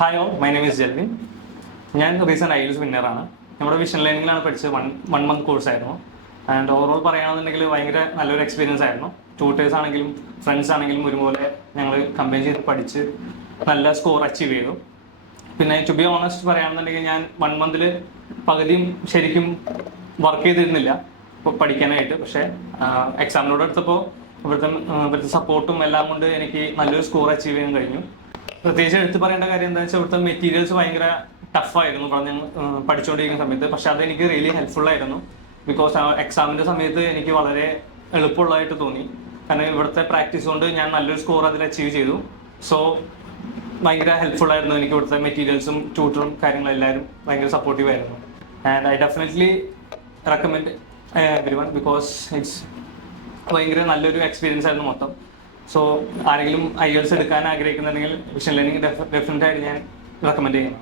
Hi all, my name is Jelvin. ഞാൻ recent IELTS വിന്നറാണ്. നമ്മുടെ വിഷൻ ലേണിംഗിലാണ് പഠിച്ചത്. വൺ മന്ത് കോഴ്സായിരുന്നു. ആൻഡ് ഓവറോൾ പറയുകയാണെന്നുണ്ടെങ്കിൽ ഭയങ്കര നല്ലൊരു എക്സ്പീരിയൻസ് ആയിരുന്നു. ട്യൂട്ടേഴ്സ് ആണെങ്കിലും ഫ്രണ്ട്സ് ആണെങ്കിലും ഒരുപോലെ ഞങ്ങൾ കമ്പൈൻ ചെയ്ത് പഠിച്ച് നല്ല സ്കോർ അച്ചീവ് ചെയ്തു. പിന്നെ ടു ബി ഓണസ്റ്റ് പറയുകയാണെന്നുണ്ടെങ്കിൽ ഞാൻ 1 മന്തിൽ പകുതിയും ശരിക്കും വർക്ക് ചെയ്തിരുന്നില്ല ഇപ്പോൾ പഠിക്കാനായിട്ട്. പക്ഷേ എക്സാമിനോട് എടുത്തപ്പോൾ ഇവിടുത്തെ സപ്പോർട്ടും എല്ലാം കൊണ്ട് എനിക്ക് നല്ലൊരു സ്കോർ അച്ചീവ് ചെയ്യാൻ കഴിഞ്ഞു. പ്രത്യേകിച്ച് എടുത്ത് പറയേണ്ട കാര്യം എന്താണെന്ന് വെച്ചാൽ ഇവിടുത്തെ മെറ്റീരിയൽസ് ഭയങ്കര ടഫായിരുന്നു ഞങ്ങൾ പഠിച്ചുകൊണ്ടിരിക്കുന്ന സമയത്ത്. പക്ഷെ അതെനിക്ക് റിയലി ഹെൽപ്ഫുൾ ആയിരുന്നു. ബിക്കോസ് എക്സാമിൻ്റെ സമയത്ത് എനിക്ക് വളരെ എളുപ്പമുള്ളതായിട്ട് തോന്നി. കാരണം ഇവിടുത്തെ പ്രാക്ടീസ് കൊണ്ട് ഞാൻ നല്ലൊരു സ്കോർ അതിൽ അച്ചീവ് ചെയ്തു. സോ ഭയങ്കര ഹെൽപ്ഫുൾ ആയിരുന്നു എനിക്ക് ഇവിടുത്തെ മെറ്റീരിയൽസും ട്യൂട്ടറും കാര്യങ്ങളും എല്ലാവരും ഭയങ്കര സപ്പോർട്ടീവ് ആയിരുന്നു. And I definitely recommend every one because it's ഭയങ്കര നല്ലൊരു എക്സ്പീരിയൻസ് ആയിരുന്നു മൊത്തം. സോ ആരെങ്കിലും IELTS എടുക്കാൻ ആഗ്രഹിക്കുന്നുണ്ടെങ്കിൽ വിഷൻ ലേണിംഗ് ഡെഫിനറ്റായിട്ട് ഞാൻ റെക്കമെൻഡ് ചെയ്യുന്നു.